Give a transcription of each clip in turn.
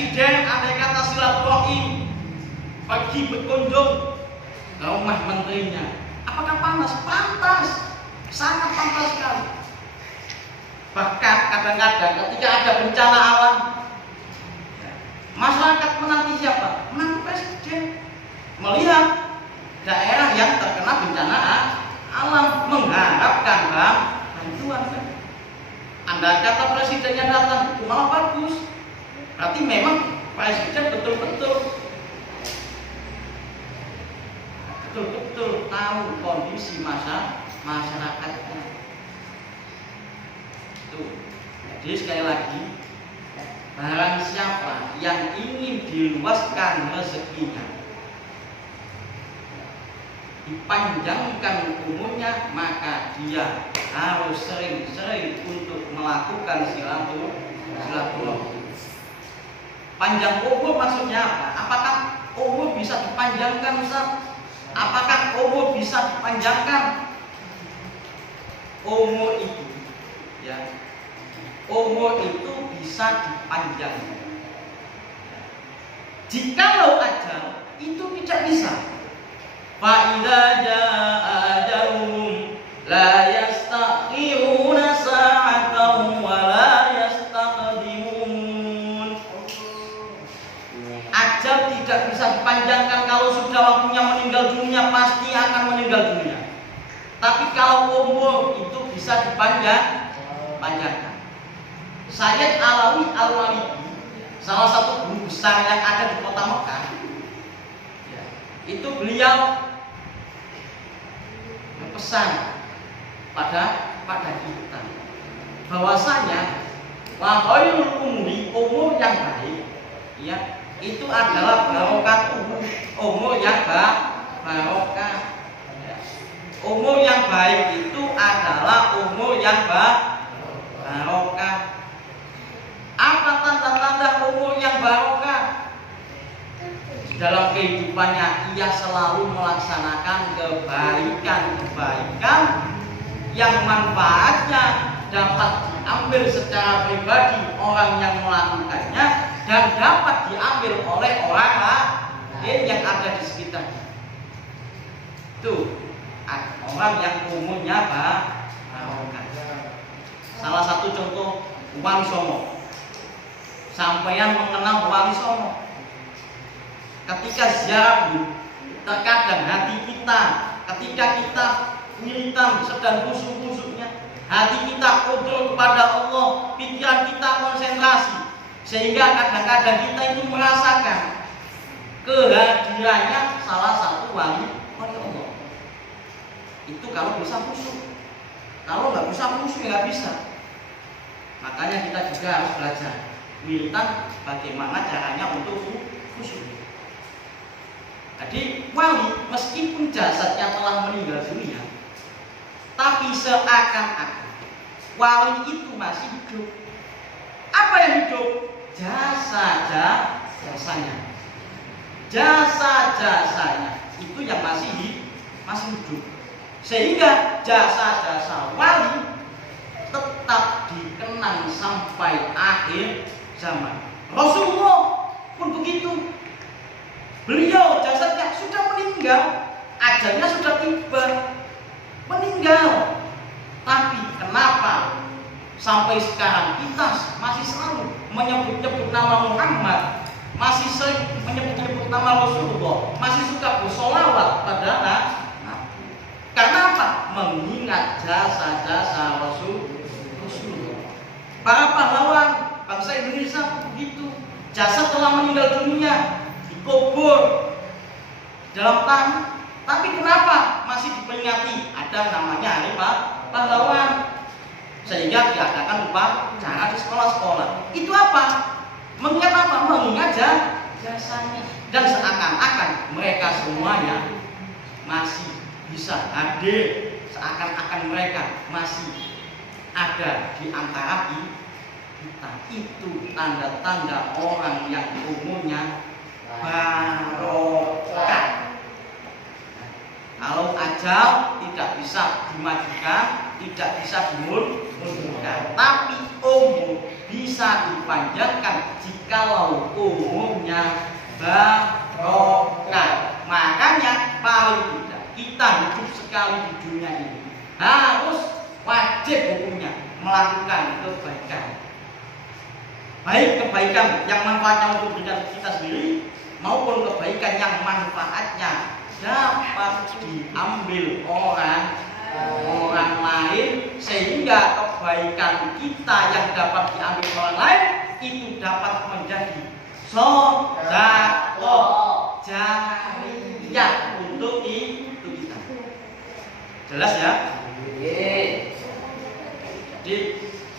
presiden andai kata silaturahim pergi berkunjung ke rumah menterinya, apakah panas? Pantas, sangat pantas sekali. Bahkan kadang-kadang ketika ada bencana alam, masyarakat menanti siapa? Menanti presiden, melihat daerah yang terkena bencana alam, mengharapkan bantuan. Andai kata presidennya datang, itu malah bagus. Berarti memang presiden betul-betul tahu kondisi masyarakatnya. Tuh. Jadi sekali lagi, barang siapa yang ingin diluaskan rezekinya, dipanjangkan umurnya, maka dia harus sering-sering untuk melakukan silaturahmi. Panjang umur maksudnya apa? Apakah umur bisa dipanjangkan, Ustaz? Apakah umur bisa dipanjangkan? Umur itu, ya, umur itu bisa dipanjangkan. Jikalau ajal itu tidak bisa. Fa'idza jaa'a ajaluhum la yastakhiruna sa'atan wa la yastaqdimun. Ajal tidak bisa dipanjangkan. Kalau sudah waktunya meninggal dunia, pasti akan meninggal dunia. Tapi kalau umur itu bisa dipanjangkan. Sayyid Alawi Al-Maliki, salah satu guru besar yang ada di kota Mekah, ya, itu beliau berpesan pada kita bahwasanya wa khairul umri, umur yang baik, ya, itu adalah barokah, umur yang barokah. Umur yang baik itu adalah umur yang barokah. Apa tanda-tanda umur yang barokah? Dalam kehidupannya ia selalu melaksanakan kebaikan yang manfaatnya dapat diambil secara pribadi orang yang melakukannya dan dapat diambil oleh orang lain yang ada di sekitarnya. Tuh, orang yang umurnya barokah. Salah satu contoh Wali Songo. Sampeyan mengenal Wali Songo. Ketika ziarah, terkadang hati kita, ketika kita militan sedang khusyuk-khusyuknya, hati kita kotor kepada Allah, pikiran kita konsentrasi, sehingga kadang-kadang kita itu merasakan kehadirannya salah satu wali Allah. Itu kalau bisa khusyuk. Kalau nggak bisa khusyuk, nggak bisa. Makanya kita juga harus belajar militan bagaimana caranya untuk khusyuk. Jadi wali meskipun jasadnya telah meninggal dunia, tapi seakan-akan wali itu masih hidup. Apa yang hidup? Jasanya. Jasa-jasanya itu yang masih hidup. Sehingga jasa-jasa wali tetap dikenang sampai akhir zaman. Rasulullah pun begitu. Beliau jasadnya sudah meninggal, ajalnya sudah tiba, meninggal. Tapi kenapa sampai sekarang kita masih selalu menyebut-nyebut nama Muhammad, masih sering menyebut-nyebut nama Rasulullah, masih suka bersolawat pada Nabi? Karena apa? Mengingat jasa-jasa Rasulullah. Para pahlawan bangsa Indonesia begitu, jasad telah meninggal dunia, dikubur dalam tanah, tapi kenapa masih diperingati? Ada namanya hari pahlawan, sehingga diadakan upacara di sekolah-sekolah. Itu apa? Mengingat apa? Mengingat jasanya. Dan seakan-akan mereka semuanya masih bisa hadir, seakan-akan mereka masih ada di antara kita. Itu tanda-tanda orang yang umumnya barokah. Kalau ajal tidak bisa dimajukan, tidak bisa dimundurkan, tapi umur bisa dipanjangkan jikalau umurnya barokah. Makanya paling tidak kita hidup sekali di dunia ini harus wajib hukumnya melakukan kebaikan. Baik kebaikan yang manfaatnya untuk kita sendiri maupun kebaikan yang manfaatnya dapat diambil orang lain, sehingga kebaikan kita yang dapat diambil orang lain itu dapat menjadi sedekah jariyah untuk kita. Jelas ya? Jadi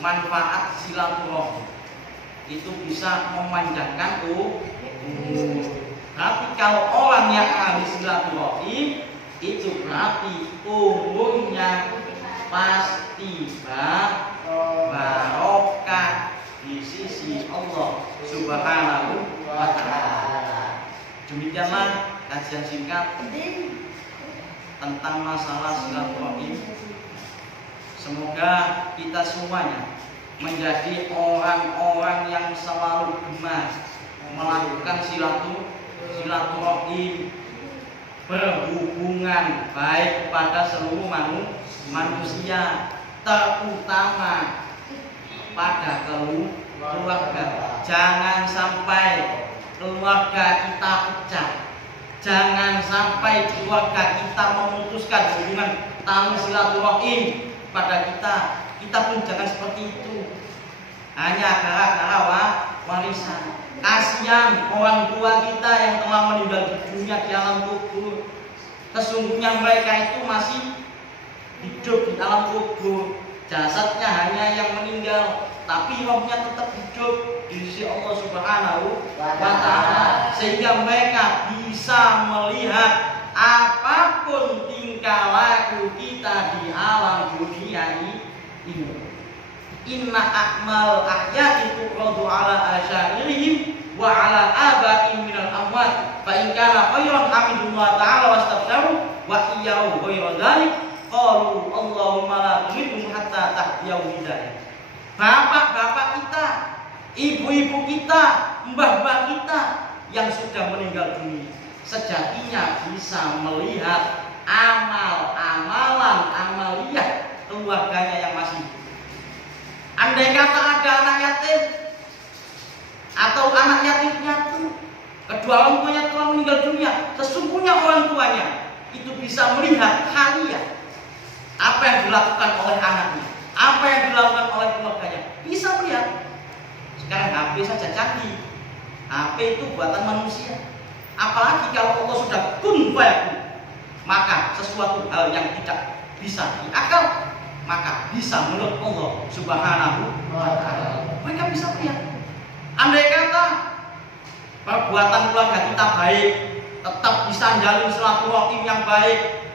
manfaat silaturahmi itu bisa memanjangkan umur. Tapi kalau orang yang ahli silaturahmi itu berarti umurnya pasti barokah di sisi Allah Subhanahu wa ta'ala. Demikianlah kajian singkat tentang masalah silaturahmi. Semoga kita semuanya menjadi orang-orang yang selalu gemar melakukan silaturahmi, berhubungan baik kepada seluruh manusia, terutama pada keluarga. Jangan sampai keluarga kita pecah. Jangan sampai keluarga kita memutuskan hubungan tali silaturahmi pada kita. Kita pun jangan seperti itu. Hanya gara-gara warisan. Kasihan orang tua kita yang telah meninggal di dunia di alam kubur. Sesungguhnya mereka itu masih hidup di alam kubur. Jasadnya hanya yang meninggal, tapi rohnya tetap hidup di sisi Allah Subhanahu wa ta'ala, sehingga mereka bisa melihat apapun tingkah laku kita di alam dunia ini. Inna akmal ahya itu qadu ala asyairihim wa ala abaihim minal amwat fa in kana khairan hamidullah ta'ala wastaghfiru wa iyyahu ghairu dzalik qalu Allahumma la tumithum hatta tahdiyau hidayah. Bapak-bapak kita, ibu-ibu kita, mbah-mbah kita yang sudah meninggal dunia sejatinya bisa melihat amalan amaliyah keluarganya yang masih hidup. Andai kata ada anak yatim atau anak yatim piatu, kedua orang tuanya telah meninggal dunia, sesungguhnya orang tuanya itu bisa melihat halia apa yang dilakukan oleh anaknya, apa yang dilakukan oleh keluarganya, bisa melihat. Sekarang HP saja canggih, HP itu buatan manusia. Apalagi kalau Allah sudah kun fayakun, maka sesuatu hal yang tidak bisa diakal maka bisa menurut Allah Subhanahu wa ta'ala. Mereka bisa melihat. Andai kata perbuatan keluarga kita baik, tetap bisa menjalin silaturahim yang baik.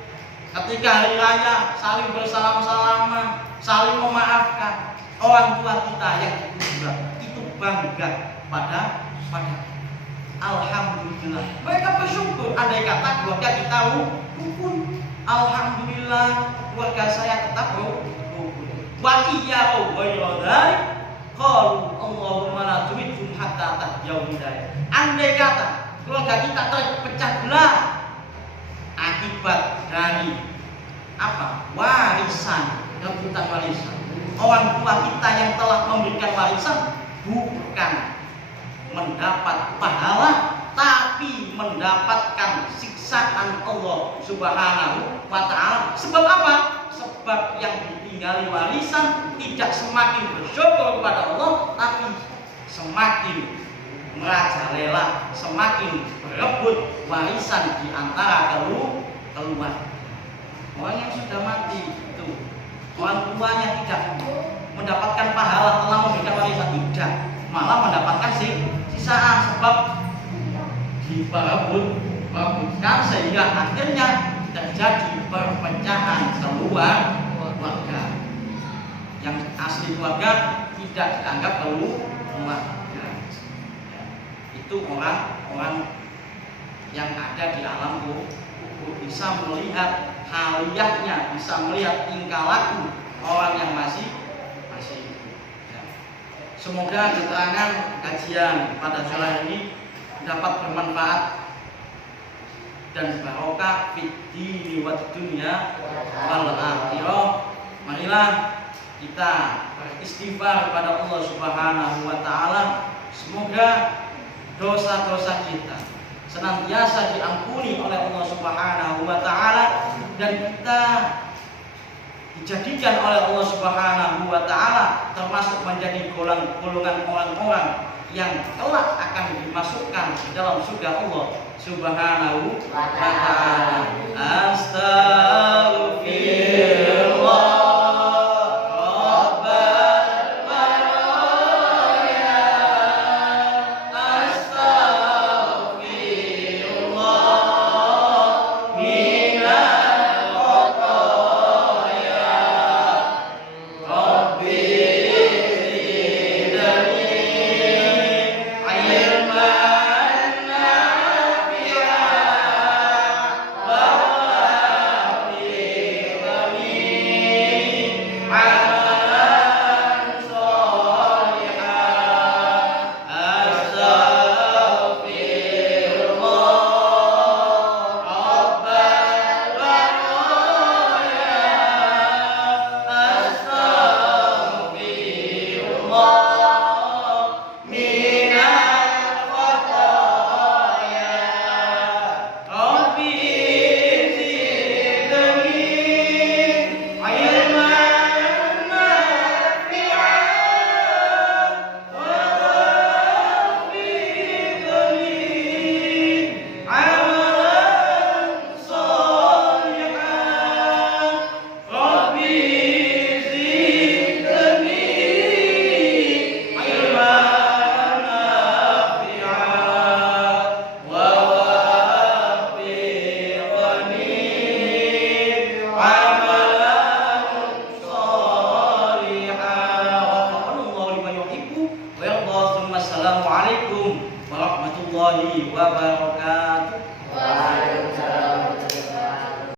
Ketika hari raya saling bersalam-salaman, saling memaafkan. Orang tua kita yang kuburan itu bangga pada alhamdulillah. Mereka bersyukur andai kata keluarga kita rukun. Alhamdulillah keluarga saya tetap rukun. Wa iyyahu ghairu dzalik qalu Allahumma la tumithum hatta tahdiyau hidayah. Andai kata keluarga kita terpecah belah akibat dari apa? Warisan, rebutan warisan. Orang tua kita yang telah memberikan warisan bukan mendapat pahala, tapi mendapatkan siksaan Allah Subhanahu wa ta'ala. Sebab apa? Sebab yang ditinggali warisan tidak semakin bersyukur kepada Allah, tapi semakin merajalela, semakin berebut warisan di antara keluarga. Orang yang sudah mati itu orang tuanya tidak mendapatkan pahala telah memberikan warisan, tidak, malah mendapatkan sisaan sebab diperebutkan, sehingga akhirnya terjadi perpecahan keluarga. Yang asli keluarga tidak dianggap keluarga. Itu orang-orang yang ada di alam kubur bisa melihat haliyahnya, bisa melihat tingkah laku orang yang masih hidup. Semoga keterangan kajian pada sore ini dapat bermanfaat dan barokah fid dini wad dunya wal akhirah. Marilah kita beristighfar kepada Allah Subhanahu wa taala. Semoga dosa-dosa kita senantiasa diampuni oleh Allah Subhanahu wa taala dan kita dijadikan oleh Allah Subhanahu wa taala termasuk menjadi golongan orang-orang yang kelak akan dimasukkan di dalam surga Allah Subhanahu wa taala. Astaghfirullah. Wassalamualaikum warahmatullahi wabarakatuh. Waalaikumsalam.